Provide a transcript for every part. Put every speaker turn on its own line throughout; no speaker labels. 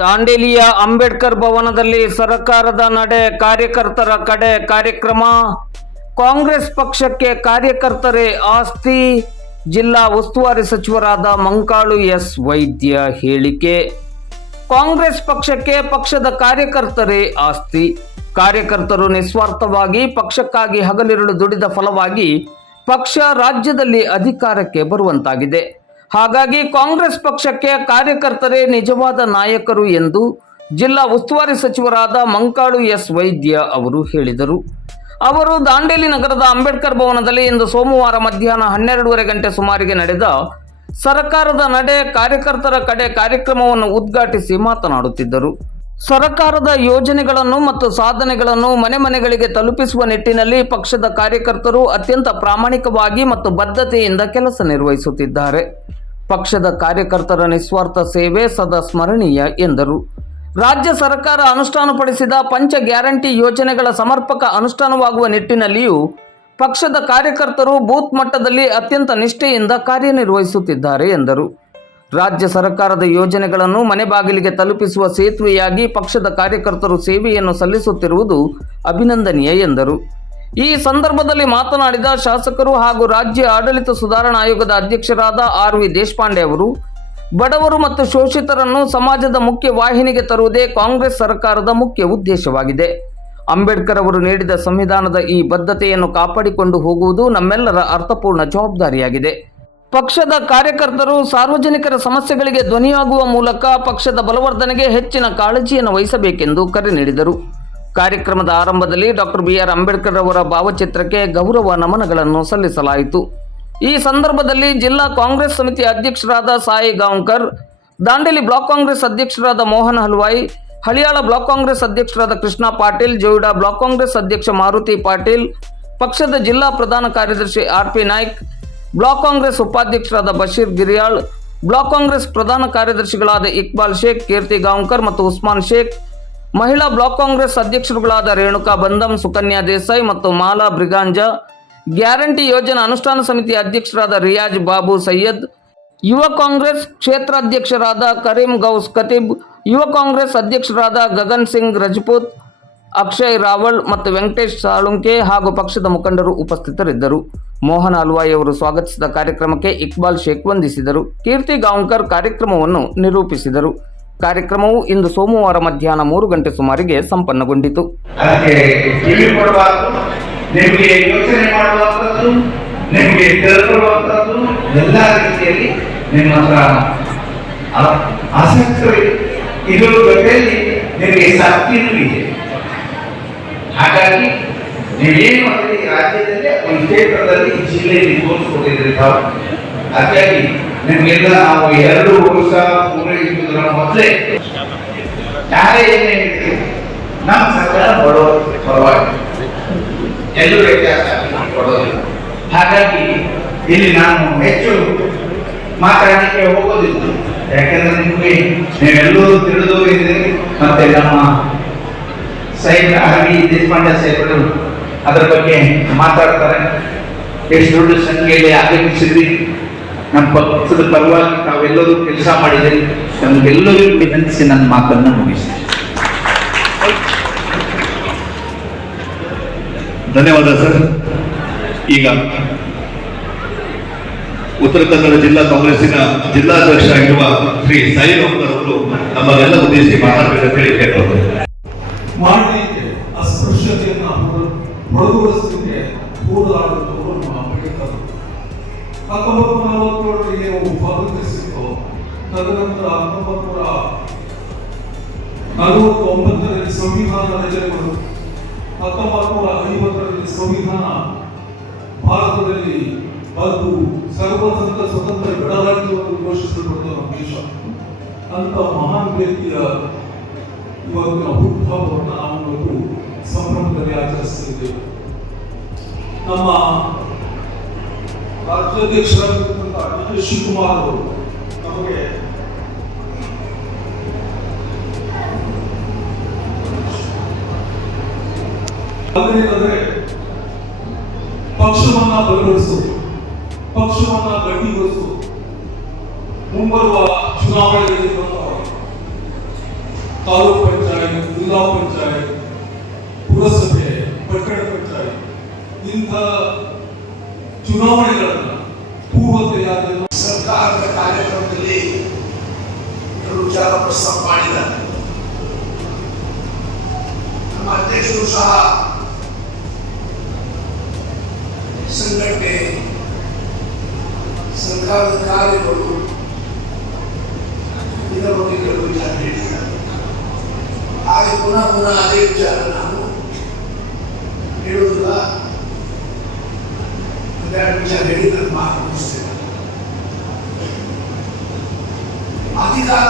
ದಾಂಡೇಲಿಯ ಅಂಬೇಡ್ಕರ್ ಭವನದಲ್ಲಿ ಸರ್ಕಾರದ ನಡೆ ಕಾರ್ಯಕರ್ತರ ಕಡೆ ಕಾರ್ಯಕ್ರಮ. ಕಾಂಗ್ರೆಸ್ ಪಕ್ಷಕ್ಕೆ ಕಾರ್ಯಕರ್ತರೇ ಆಸ್ತಿ. ಜಿಲ್ಲಾ ಉಸ್ತುವಾರಿ ಸಚಿವರಾದ ಮಂಕಾಳು ಎಸ್ ವೈದ್ಯ ಹೇಳಿಕೆ. ಕಾಂಗ್ರೆಸ್ ಪಕ್ಷಕ್ಕೆ ಪಕ್ಷದ ಕಾರ್ಯಕರ್ತರೇ ಆಸ್ತಿ. ಕಾರ್ಯಕರ್ತರು ನಿಸ್ವಾರ್ಥವಾಗಿ ಪಕ್ಷಕ್ಕಾಗಿ ಹಗಲಿರುಳು ದುಡಿದ ಫಲವಾಗಿ ಪಕ್ಷ ರಾಜ್ಯದಲ್ಲಿ ಅಧಿಕಾರಕ್ಕೆ ಬರುವಂತಾಗಿದೆ. ಹಾಗಾಗಿ ಕಾಂಗ್ರೆಸ್ ಪಕ್ಷಕ್ಕೆ ಕಾರ್ಯಕರ್ತರೇ ನಿಜವಾದ ನಾಯಕರು ಎಂದು ಜಿಲ್ಲಾ ಉಸ್ತುವಾರಿ ಸಚಿವರಾದ ಮಂಕಾಳು ಎಸ್ ವೈದ್ಯ ಅವರು ಹೇಳಿದರು. ಅವರು ದಾಂಡೇಲಿ ನಗರದ ಅಂಬೇಡ್ಕರ್ ಭವನದಲ್ಲಿ ಇಂದು ಸೋಮವಾರ ಮಧ್ಯಾಹ್ನ ಹನ್ನೆರಡೂವರೆ ಗಂಟೆ ಸುಮಾರಿಗೆ ನಡೆದ ಸರ್ಕಾರದ ನಡೆ ಕಾರ್ಯಕರ್ತರ ಕಡೆ ಕಾರ್ಯಕ್ರಮವನ್ನು ಉದ್ಘಾಟಿಸಿ ಮಾತನಾಡುತ್ತಿದ್ದರು. ಸರ್ಕಾರದ ಯೋಜನೆಗಳನ್ನು ಮತ್ತು ಸಾಧನೆಗಳನ್ನು ಮನೆ ಮನೆಗಳಿಗೆ ತಲುಪಿಸುವ ನಿಟ್ಟಿನಲ್ಲಿ ಪಕ್ಷದ ಕಾರ್ಯಕರ್ತರು ಅತ್ಯಂತ ಪ್ರಾಮಾಣಿಕವಾಗಿ ಮತ್ತು ಬದ್ಧತೆಯಿಂದ ಕೆಲಸ ನಿರ್ವಹಿಸುತ್ತಿದ್ದಾರೆ. ಪಕ್ಷದ ಕಾರ್ಯಕರ್ತರ ನಿಸ್ವಾರ್ಥ ಸೇವೆ ಸದಾ ಸ್ಮರಣೀಯ, ಎಂದರು. ರಾಜ್ಯ ಸರ್ಕಾರ ಅನುಷ್ಠಾನಪಡಿಸಿದ ಪಂಚ ಗ್ಯಾರಂಟಿ ಯೋಜನೆಗಳ ಸಮರ್ಪಕ ಅನುಷ್ಠಾನವಾಗುವ ನಿಟ್ಟಿನಲ್ಲಿಯೂ ಪಕ್ಷದ ಕಾರ್ಯಕರ್ತರು ಬೂತ್ ಮಟ್ಟದಲ್ಲಿ ಅತ್ಯಂತ ನಿಷ್ಠೆಯಿಂದ ಕಾರ್ಯನಿರ್ವಹಿಸುತ್ತಿದ್ದಾರೆ, ಎಂದರು. ರಾಜ್ಯ ಸರ್ಕಾರದ ಯೋಜನೆಗಳನ್ನು ಮನೆ ಬಾಗಿಲಿಗೆ ತಲುಪಿಸುವ ಸೇತುವೆಯಾಗಿ ಪಕ್ಷದ ಕಾರ್ಯಕರ್ತರು ಸೇವೆಯನ್ನು ಸಲ್ಲಿಸುತ್ತಿರುವುದು ಅಭಿನಂದನೀಯ, ಎಂದರು. ಈ ಸಂದರ್ಭದಲ್ಲಿ ಮಾತನಾಡಿದ ಶಾಸಕರು ಹಾಗೂ ರಾಜ್ಯ ಆಡಳಿತ ಸುಧಾರಣಾ ಆಯೋಗದ ಅಧ್ಯಕ್ಷರಾದ ಆರ್ ವಿ ದೇಶಪಾಂಡೆ ಅವರು, ಬಡವರು ಮತ್ತು ಶೋಷಿತರನ್ನು ಸಮಾಜದ ಮುಖ್ಯ ವಾಹಿನಿಗೆ ತರುವುದೇ ಕಾಂಗ್ರೆಸ್ ಸರ್ಕಾರದ ಮುಖ್ಯ ಉದ್ದೇಶವಾಗಿದೆ. ಅಂಬೇಡ್ಕರ್ ಅವರು ನೀಡಿದ ಸಂವಿಧಾನದ ಈ ಬದ್ಧತೆಯನ್ನು ಕಾಪಾಡಿಕೊಂಡು ಹೋಗುವುದು ನಮ್ಮೆಲ್ಲರ ಅರ್ಥಪೂರ್ಣ ಜವಾಬ್ದಾರಿಯಾಗಿದೆ. ಪಕ್ಷದ ಕಾರ್ಯಕರ್ತರು ಸಾರ್ವಜನಿಕರ ಸಮಸ್ಯೆಗಳಿಗೆ ಧ್ವನಿಯಾಗುವ ಮೂಲಕ ಪಕ್ಷದ ಬಲವರ್ಧನೆಗೆ ಹೆಚ್ಚಿನ ಕಾಳಜಿಯನ್ನು ವಹಿಸಬೇಕೆಂದು ಕರೆ ನೀಡಿದರು. ಕಾರ್ಯಕ್ರಮದ ಆರಂಭದಲ್ಲಿ ಡಾಕ್ಟರ್ ಬಿಆರ್ ಅಂಬೇಡ್ಕರ್ ಅವರ ಭಾವಚಿತ್ರಕ್ಕೆ ಗೌರವ ನಮನಗಳನ್ನು ಸಲ್ಲಿಸಲಾಯಿತು. ಈ ಸಂದರ್ಭದಲ್ಲಿ ಜಿಲ್ಲಾ ಕಾಂಗ್ರೆಸ್ ಸಮಿತಿ ಅಧ್ಯಕ್ಷರಾದ ಸಾಯಿ ಗಾಂವ್ಕರ್, ದಾಂಡೇಲಿ ಬ್ಲಾಕ್ ಕಾಂಗ್ರೆಸ್ ಅಧ್ಯಕ್ಷರಾದ ಮೋಹನ್ ಹಲ್ವಾಯಿ, ಹಳಿಯಾಳ ಬ್ಲಾಕ್ ಕಾಂಗ್ರೆಸ್ ಅಧ್ಯಕ್ಷರಾದ ಕೃಷ್ಣ ಪಾಟೀಲ್, ಜೋಯಿಡಾ ಬ್ಲಾಕ್ ಕಾಂಗ್ರೆಸ್ ಅಧ್ಯಕ್ಷ ಮಾರುತಿ ಪಾಟೀಲ್, ಪಕ್ಷದ ಜಿಲ್ಲಾ ಪ್ರಧಾನ ಕಾರ್ಯದರ್ಶಿ R P Naik, block Congress ಉಪಾಧ್ಯಕ್ಷರಾದ ಬಶೀರ್ ಗಿರಿಯಾಳ್, ಬ್ಲಾಕ್ ಕಾಂಗ್ರೆಸ್ ಪ್ರಧಾನ ಕಾರ್ಯದರ್ಶಿಗಳಾದ ಇಕ್ಬಾಲ್ ಶೇಖ್, ಕೀರ್ತಿ ಗಾಂವ್ಕರ್ ಮತ್ತು ಉಸ್ಮಾನ್ ಶೇಖ್ ಮಹಿಳಾ ಬ್ಲಾಕ್ ಕಾಂಗ್ರೆಸ್ ಅಧ್ಯಕ್ಷರುಗಳಾದ ರೇಣುಕಾ ಬಂದಂ, ಸುಕನ್ಯಾ ದೇಸಾಯಿ ಮತ್ತು ಮಾಲಾ ಬ್ರಿಗಾಂಜಾ. ಗ್ಯಾರಂಟಿ ಯೋಜನಾ ಅನುಷ್ಠಾನ ಸಮಿತಿ ಅಧ್ಯಕ್ಷರಾದ ರಿಯಾಜ್ ಬಾಬು ಸೈಯದ್. ಯುವ ಕಾಂಗ್ರೆಸ್ ಕ್ಷೇತ್ರಾಧ್ಯಕ್ಷರಾದ ಕರೀಂ ಗೌಸ್ ಕತೀಬ್ ಯುವ ಕಾಂಗ್ರೆಸ್ ಅಧ್ಯಕ್ಷರಾದ ಗಗನ್ ಸಿಂಗ್ ರಜಪೂತ್. ಅಕ್ಷಯ್ ರಾವಳ್ ಮತ್ತು ವೆಂಕಟೇಶ್ ಸಾಳುಂಕೆ ಹಾಗೂ ಪಕ್ಷದ ಮುಖಂಡರು ಉಪಸ್ಥಿತರಿದ್ದರು. ಮೋಹನ್ ಅಲ್ವಾಯಿ ಅವರು ಸ್ವಾಗತಿಸಿದ ಕಾರ್ಯಕ್ರಮಕ್ಕೆ ಇಕ್ಬಾಲ್ ಶೇಖ್ ವಂದಿಸಿದರು. ಕೀರ್ತಿ ಗಾಂವ್ಕರ್ ಕಾರ್ಯಕ್ರಮವನ್ನು ನಿರೂಪಿಸಿದರು. ಕಾರ್ಯಕ್ರಮವು ಇಂದು ಸೋಮವಾರ ಮಧ್ಯಾಹ್ನ ಮೂರು ಗಂಟೆ ಸುಮಾರಿಗೆ ಸಂಪನ್ನಗೊಂಡಿತು.
ಹಾಗಾಗಿ ನೀವೇನು ಮಾಡಿದ್ರಿ ರಾಜ್ಯದಲ್ಲಿ ಒಂದು ಕ್ಷೇತ್ರದಲ್ಲಿ ಜಿಲ್ಲೆಯಲ್ಲಿ ತೋರಿಸ್ಕೊಟ್ಟಿದ್ರಿ ತಾವು. ಹಾಗಾಗಿ ನಿಮಗೆಲ್ಲ ನಾವು ಎರಡು ವರ್ಷ ಪೂರೈಸುವುದರ ಮೊದಲೇ ಯಾರೇ ಏನೇ ಹೇಳಿದ್ರು ನಮ್ಮ ಸರ್ಕಾರ ಬಡವರ ಪರವಾಗಿ ಎಲ್ಲೂ ವ್ಯತ್ಯಾಸ ಕೊಡೋದಿಲ್ಲ. ಹಾಗಾಗಿ ಇಲ್ಲಿ ನಾನು ಹೆಚ್ಚು ಮಾತಾಡಲಿಕ್ಕೆ ಹೋಗೋದಿಲ್ಲ. ಯಾಕೆಂದ್ರೆ ನಿಮಗೆ ನೀವೆಲ್ಲರೂ ತಿಳಿದು ಇದ್ದೀರಿ ಮತ್ತೆ ನಮ್ಮ ಸಾಹೇಬ್ ಆಗಿ ದೇಶಪಾಂಡೆ ಸಾಹೇಬರು ಅದರ ಬಗ್ಗೆ ಮಾತಾಡ್ತಾರೆ. ಎಷ್ಟು ದೊಡ್ಡ ಸಂಖ್ಯೆಯಲ್ಲಿ ಆಗಮಿಸಿದ್ರಿ. ನಮ್ಮ ಪಕ್ಷದ ಪರವಾಗಿ ತಾವೆಲ್ಲರೂ ಕೆಲಸ ಮಾಡಿದ್ರಿ ನಮಗೆಲ್ಲರಿಗೂ ವಿನಂತಿಸಿ ನನ್ನ ಮಾತನ್ನು ಮುಗಿಸಿ
ಧನ್ಯವಾದ ಸರ್. ಈಗ ಉತ್ತರ ಕನ್ನಡ ಜಿಲ್ಲಾ ಕಾಂಗ್ರೆಸ್ಸಿನ ಜಿಲ್ಲಾಧ್ಯಕ್ಷ ಆಗಿರುವ ಶ್ರೀ ಸಾಯಿ ರಾಮಕರ್ ಅವರು ನಮ್ಮನ್ನೆಲ್ಲ ಉದ್ದೇಶಿಸಿ ಮಾತಾಡಬೇಕಂತ ಹೇಳಿ ಕೇಳ್ಬೋದು
ಅಸ್ಪೃಶ್ಯತೆಯನ್ನು ಅಸ್ಪೃಶ್ಯತೆಯನ್ನ ಹೊರ- ಹೊರತುಪಡಿಸಲಿಕ್ಕೆ ಹೋರಾಡುತ್ತವರು ನಮ್ಮ ಹತ್ತೊಂಬತ್ತು ನಲವತ್ತೇಳರಿಗೆ ಸಿಕ್ತು ತದನಂತರ ಹತ್ತೊಂಬತ್ತು ನೂರ ನಲವತ್ತೊಂಬತ್ತರಲ್ಲಿ ಸಂವಿಧಾನ ರಚನೆಗಳು ಹತ್ತೊಂಬತ್ತು ನೂರ ಐವತ್ತರಲ್ಲಿ ಸಂವಿಧಾನ ಭಾರತದಲ್ಲಿ ಅದು ಸರ್ವತಂತ್ರ ಸ್ವತಂತ್ರ ಗಣರಾಜ್ಯವನ್ನು ಘೋಷಿಸಲ್ಪಟ್ಟ ನಮ್ಮ ದೇಶ. ಅಂತ ಮಹಾನ್ ವ್ಯಕ್ತಿಯ ಇವತ್ತಿನ ಹುಟ್ಟುಹಬ್ಬವನ್ನು ನಾವು ಸಂಭ್ರಮದಲ್ಲಿ ಆಚರಿಸುತ್ತಿದ್ದೇವೆ. ನಮ್ಮ ರಾಜ್ಯಾಧ್ಯಕ್ಷರಾಗಿರ್ತಕ್ಕಂಥ ಡಿ ಕೆ ಶಿವಕುಮಾರ್ ಅವರು ನಮಗೆ ಅದೇನೆಂದರೆ ಪಕ್ಷವನ್ನ ಬಲಪಡಿಸೋದು ಪಕ್ಷವನ್ನ ಗಟ್ಟಿಗೊಳಿಸೋದು ಮುಂಬರುವ ಚುನಾವಣೆಯಲ್ಲಿ ನಮ್ಮ ತಾಲೂಕ್ ಪಂಚಾಯತ್ ಜಿಲ್ಲಾ ಪಂಚಾಯತ್ ಪುರಸಭೆ ಪಟ್ಟಣ ಪಂಚಾಯತ್ ಇಂಥ ಚುನಾವಣೆಗಳನ್ನ
ಕೆಲವು ವಿಚಾರ ಪ್ರಸ್ತಾಪ ಮಾಡಿದ್ದಾರೆ ನಮ್ಮ ಅಧ್ಯಕ್ಷರು ಸಹ ಸಂಘಟನೆ ಸರ್ಕಾರದ ಕಾರ್ಯಗಳು ಇದರ ಬಗ್ಗೆ ಕೆಲವು ವಿಚಾರ ಹೇಳಿದ್ದಾರೆ ಹಾಗೆ ಪುನಃ ಪುನಃ ಅದೇ ವಿಚಾರ ನಾನು ಹೇಳುವುದಿಲ್ಲ ಒಂದೆರಡು ವಿಚಾರ ಹೇಳಿ ನಾನು ಮಾತು ಮುಗಿಸ್ತೇನೆ ಅಧಿಕಾರ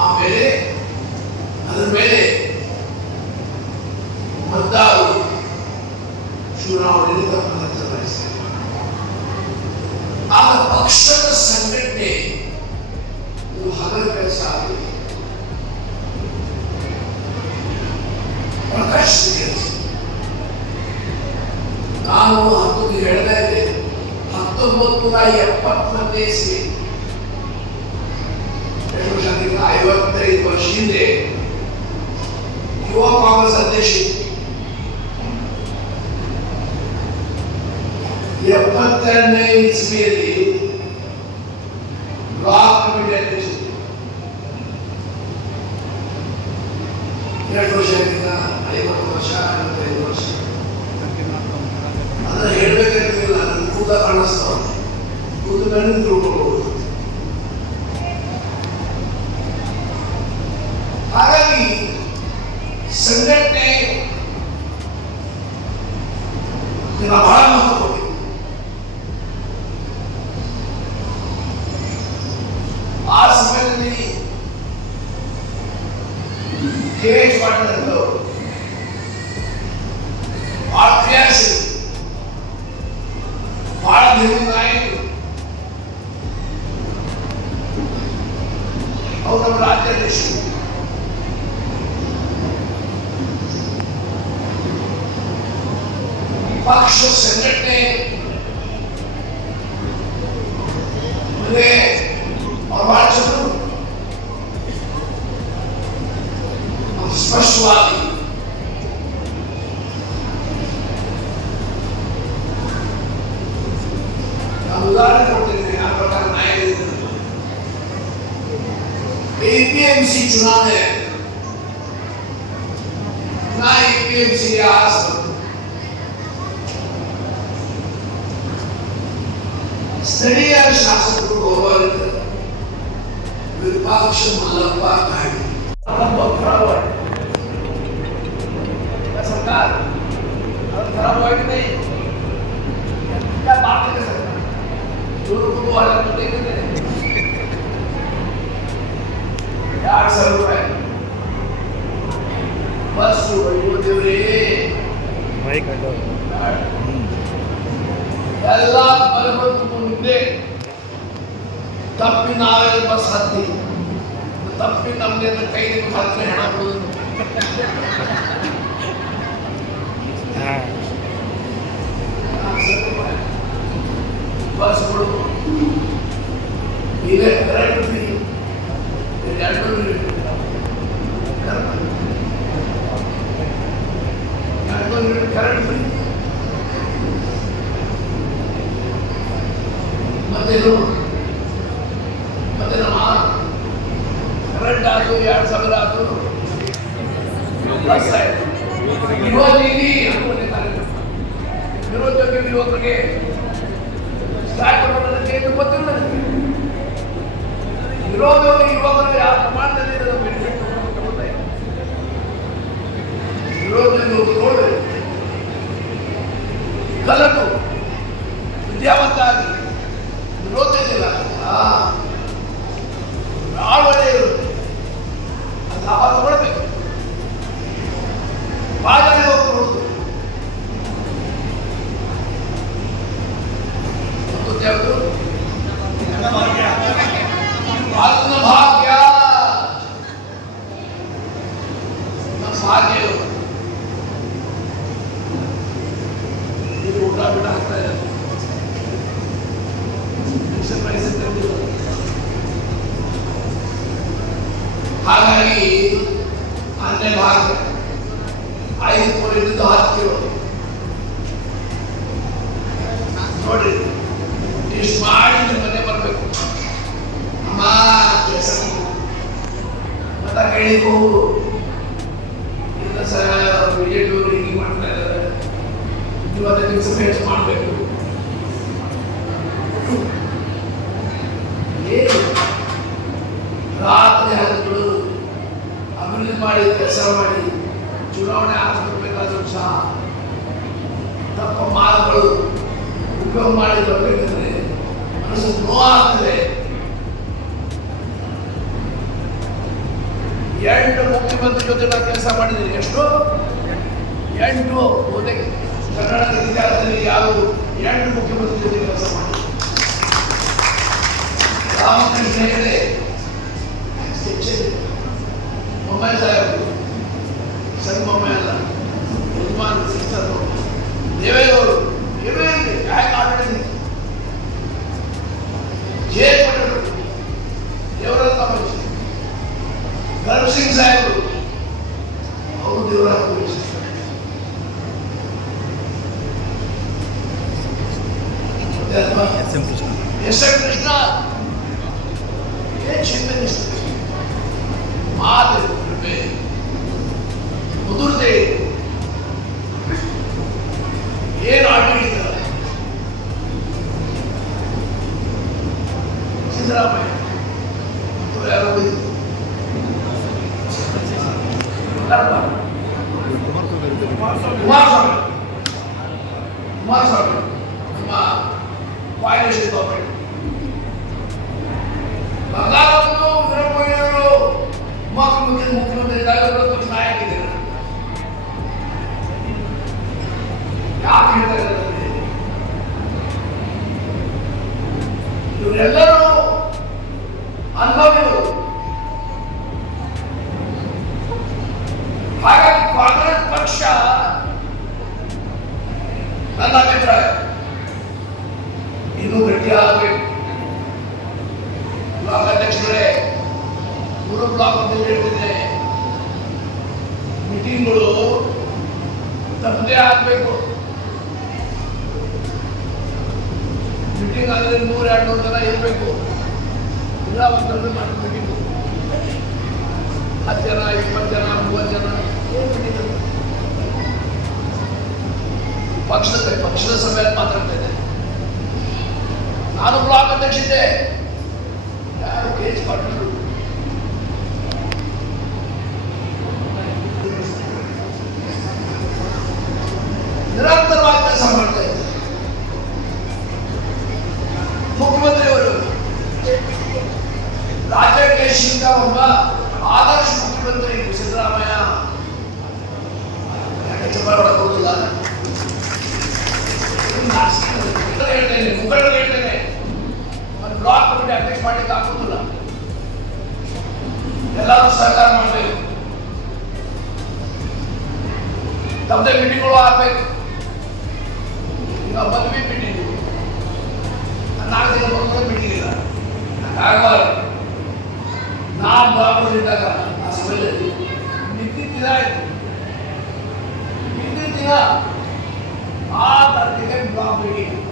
ಆಮೇಲೆ ಅದರ ಮೇಲೆ ಮತದಾರರು ಚುನಾವಣೆಯಲ್ಲಿ ತಮ್ಮನ್ನು ಚಲಾಯಿಸ್ತಾರೆ ಆಗ ಪಕ್ಷದ ಸಂಘಟನೆ ಇದು ಹಗಲು ಕೆಲಸ ಆಗಿದೆ ಪ್ರಕಾಶ್ ಕೆಲಸ ನಾನು ಹತ್ತು ಹೇಳ್ತಾ ಇದ್ದೆ ಹತ್ತೊಂಬತ್ತು ನೂರ ಎಪ್ಪತ್ತನೇ ಇಸ್ವಿ ಎಷ್ಟು ವರ್ಷ ಆಗಿಲ್ಲ? ಐವತ್ತೈದು ವರ್ಷ ಹಿಂದೆ ಯುವ ಕಾಂಗ್ರೆಸ್ ಅಧ್ಯಕ್ಷ ಎಪ್ಪತ್ತೆರಡನೇ ಇಸ್ವಿಯಲ್ಲಿ ಬ್ಲಾಕ್ ಕಮಿಟಿ ಅಧ್ಯಕ್ಷ. ಎರಡು ವರ್ಷ ಆಗಿಲ್ಲ ಐವತ್ತು ವರ್ಷ ಐವತ್ತೈದು ವರ್ಷ. ಅದನ್ನ ಹೇಳ್ಬೇಕಾಗಿಲ್ಲ ನನ್ನ ಕೂದ ಕಾಣಿಸ್ತಾವ ಕೂದ ಮೇಲೆ Hallelujah. ಉದಾಹರಣೆ ಕೊಡ್ತೀನಿ ಆ ಪ್ರಕಾರ ನಾಯಕರಿದ್ದಾರೆ ಎಪಿಎಂಸಿ ಚುನಾವಣೆ ನಾ ಎಪಿಎಂಸಿ ಆಸ ಸ್ಥಳೀಯ ಶಾಸಕರು ಗೌರವಿದ್ದಾರೆ ವಿರೂಪಾಕ್ಷ ಮಲ್ಲಪ್ಪ ಕಾಯ್ದೆ ತಪ್ಪಿ ನಾವೇ ಬಸ್ ಹತ್ತಿ ತಪ್ಪಿ ನಮ್ಗೆ ಕೈ ಹತ್ರ ಹೆಣ ಕೊಡೋದು ಬಸ್ಗಳು ಈಗ ಕರೆಂಟ್ ಫ್ರೀ ಎರಡು ಕರೆಂಟ್ ಫ್ರೀ ಮತ್ತೇನು ಕರೆಂಟ್ ಆಯ್ತು ಎರಡು ಸಾವಿರ ಆಯ್ತು ಬಸ್ ಆಯ್ತು ಯುವನಿಧಿ ಅನ್ಕೊಂಡಿದ್ದಾರೆ ನಿರುದ್ಯೋಗಿ ಯುವಕರಿಗೆ ಸ್ಟಾರ್ಟ್ ಮಾಡೋದಕ್ಕೆ ಏನು ಗೊತ್ತಿಲ್ಲ ನನಗೆ ನಿರುದ್ಯೋಗಿ ಯುವಕರು ಯಾವ ಪ್ರಮಾಣದಲ್ಲಿ ಇದನ್ನು ಬೆನಿಫಿಟ್ ತಗೊಳ್ತಾ ಇದ್ದಾರೆ ನಿರುದ್ಯೋಗಿ ನೋಡ್ಬೇಕು ಕಲಿತು ವಿದ್ಯಾವಂತ ಆಗಿ ಓದ್ತಿದ್ದಿಲ್ಲ ಭಾಳ ಒಳ್ಳೆ ಇರುತ್ತೆ ಅದು ಲಾಭ ತಗೊಳ್ಬೇಕು ಭಾಳ ಜನ ಹೋಗ್ಬೋದು ಮತ್ತು ಯಾವುದು ಭಾರತದ ಭಾಗ್ಯ ನಮ್ಮ ಭಾಗ್ಯ ಇದು. ಇದು ಊಟ ಬಿಟ್ಟ ಹಾಕ್ತಾ ಇದ್ದಾರೆ ಹಾಗಾಗಿ ಎಂಟು ಮುಖ್ಯಮಂತ್ರಿ ಜೊತೆ ನಾನು ಕೆಲಸ ಮಾಡಿದ್ದೀನಿ ಎಷ್ಟು ಎಂಟು ಬಹುತೇಕ ಕರ್ನಾಟಕದ ಇತಿಹಾಸದಲ್ಲಿ ಯಾರು ಎಂಟು ಮುಖ್ಯಮಂತ್ರಿ ಜೊತೆ ಕೆಲಸ ಮಾಡಿದ್ರು ರಾಮಕೃಷ್ಣ ಹೆಗಡೆ ಮೊಮ್ಮೈ ಸಾಹೇಬರು ಸಣ್ಣ ಮೊಮ್ಮೈ ಅಲ್ಲ ಯಜಮಾನ್ ಸಿಸ್ಟರ್ ದೇವೇಗೌಡರು ಇವೇ ಹ್ಯಾಕ್ ಆಡಳಿತ ಜೆ సిద్ధరామయ్య ముప్పై యాభై కుమారస్వామి కుమారస్వామి ముఖ్యంగా ತಪ್ಪದೇ ಆಗಬೇಕು. ಮೀಟಿಂಗ್ ಆದರೆ ನೂರ ಎರಡು ನೂರು ಜನ ಇರಬೇಕು. ಇಲ್ಲ ಒಂದೊಂದು ಮಾಡಬೇಕು ಹತ್ತು ಜನ, ಇಪ್ಪತ್ತು ಜನ, ಮೂವತ್ತು ಜನ? ಪಕ್ಷದ ಪಕ್ಷದ ಸಭೆಯಲ್ಲಿ ಮಾತಾಡ್ತಾ ಇದ್ದೆ ನಾನು ಬ್ಲಾಕ್ ಅಧ್ಯಕ್ಷ ಇದ್ದೆ. ಯಾರು ಕೇಸ್ ಎಚ್ सबसे मीटिंग को आप ఇంకా మంది మీటింగ్ నాకు దగ్గర కూడా మీటింగ్ ఇలా కావాలి నా బాబు తింటాక ఆ సమయం నిత్య తినా నిత్య తినా ఆ తర్వాత బాబు మీటింగ్